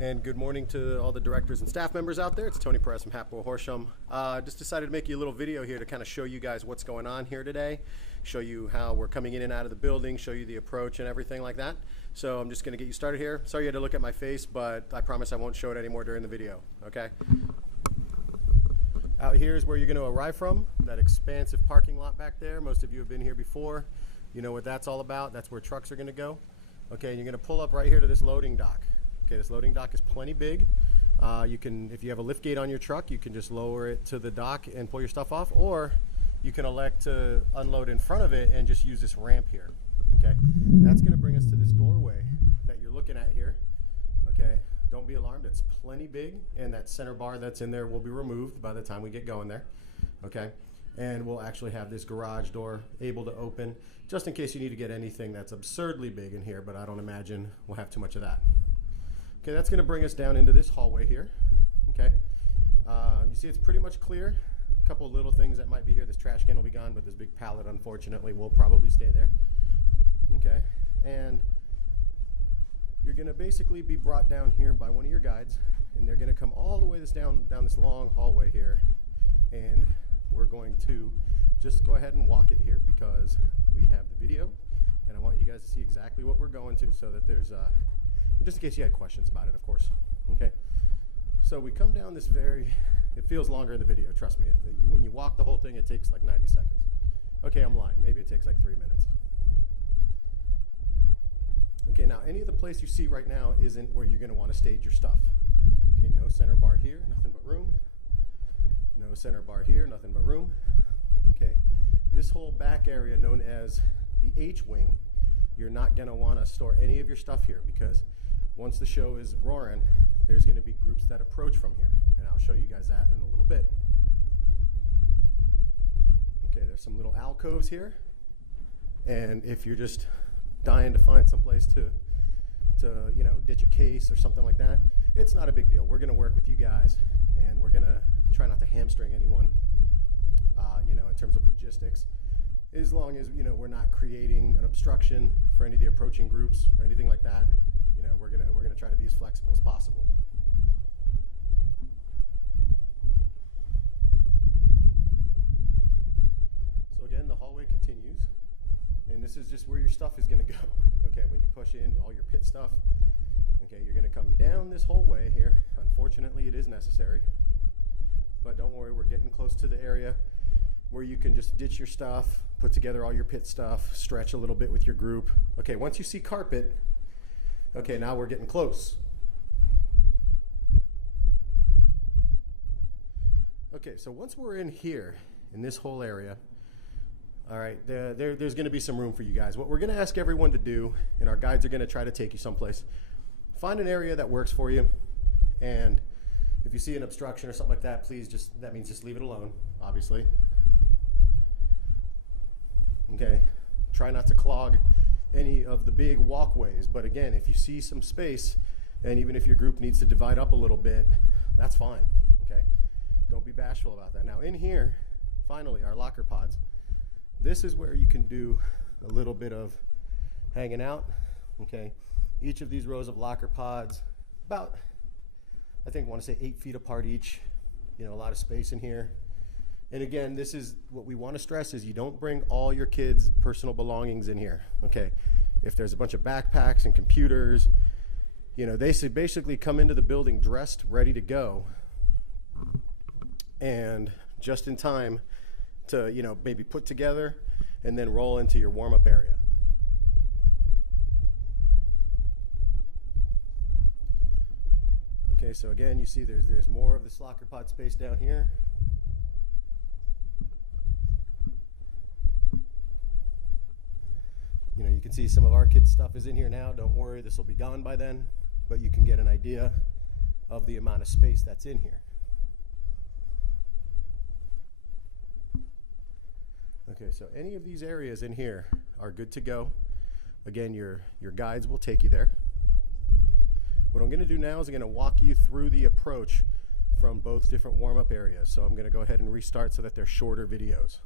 And good morning to all the directors and staff members out there. It's Tony Perez from Hatboro Horsham. Just decided to make you a little video here to kind of show you guys what's going on here today, show you how we're coming in and out of the building, show you the approach and everything like that. So I'm just going to get you started here. Sorry you had to look at my face, but I promise I won't show it anymore during the video, okay? Out here is where you're going to arrive from, that expansive parking lot back there. Most of you have been here before. You know what that's all about. That's where trucks are going to go. Okay, and you're going to pull up right here to this loading dock. Okay, this loading dock is plenty big. You can, if you have a lift gate on your truck, you can just lower it to the dock and pull your stuff off, or you can elect to unload in front of it and just use this ramp here. Okay, that's going to bring us to this doorway that you're looking at here. Okay, don't be alarmed, it's plenty big, and that center bar that's in there will be removed by the time we get going there. Okay, and we'll actually have this garage door able to open just in case you need to get anything that's absurdly big in here, but I don't imagine we'll have too much of that. Okay, that's going to bring us down into this hallway here. Okay, you see it's pretty much clear. A couple of little things that might be here. This trash can will be gone, but this big pallet, unfortunately, will probably stay there. Okay, and you're going to basically be brought down here by one of your guides, and they're going to come all the way down this long hallway here, and we're going to just go ahead and walk it here because we have the video, and I want you guys to see exactly what we're going to, so that there's just in case you had questions about it, of course. Okay, so we come down this it feels longer in the video, trust me. When you walk the whole thing, it takes like 90 seconds. Okay, I'm lying, maybe it takes like 3 minutes. Okay, now any of the place you see right now isn't where you're going to want to stage your stuff. Okay, no center bar here, nothing but room. No center bar here, nothing but room. Okay, this whole back area known as the H-wing, you're not going to want to store any of your stuff here because once the show is roaring, there's going to be groups that approach from here, and I'll show you guys that in a little bit. Okay, there's some little alcoves here, and if you're just dying to find someplace to you know, ditch a case or something like that, it's not a big deal. We're going to work with you guys, and we're going to try not to hamstring anyone, you know, in terms of logistics, as long as, you know, we're not creating an obstruction for any of the approaching groups or anything like that. You know, we're gonna try to be as flexible as possible. So again, the hallway continues, and this is just where your stuff is gonna go. Okay, when you push in all your pit stuff, okay, you're gonna come down this whole way here. Unfortunately, it is necessary, but don't worry, we're getting close to the area where you can just ditch your stuff, put together all your pit stuff, stretch a little bit with your group. Okay, once you see carpet, okay, now we're getting close. Okay, so once we're in here, in this whole area, all right, there's gonna be some room for you guys. What we're gonna ask everyone to do, and our guides are gonna try to take you someplace, find an area that works for you, and if you see an obstruction or something like that, please that means just leave it alone, obviously. Okay, try not to clog any of the big walkways, but again, if you see some space, and even if your group needs to divide up a little bit, that's fine, okay? Don't be bashful about that. Now in here, finally, our locker pods. This is where you can do a little bit of hanging out, okay? Each of these rows of locker pods, about, I think I want to say 8 feet apart each, you know, a lot of space in here. And again, this is what we want to stress is you don't bring all your kids' personal belongings in here, okay? If there's a bunch of backpacks and computers, you know, they basically come into the building dressed, ready to go, and just in time to, you know, maybe put together and then roll into your warm-up area. Okay, so again, you see there's more of this locker pod space down here. You know, you can see some of our kids' stuff is in here now. Don't worry, this will be gone by then, but you can get an idea of the amount of space that's in here. Okay, so any of these areas in here are good to go. Again, your guides will take you there. What I'm going to do now is I'm going to walk you through the approach from both different warm-up areas. So I'm going to go ahead and restart so that they're shorter videos.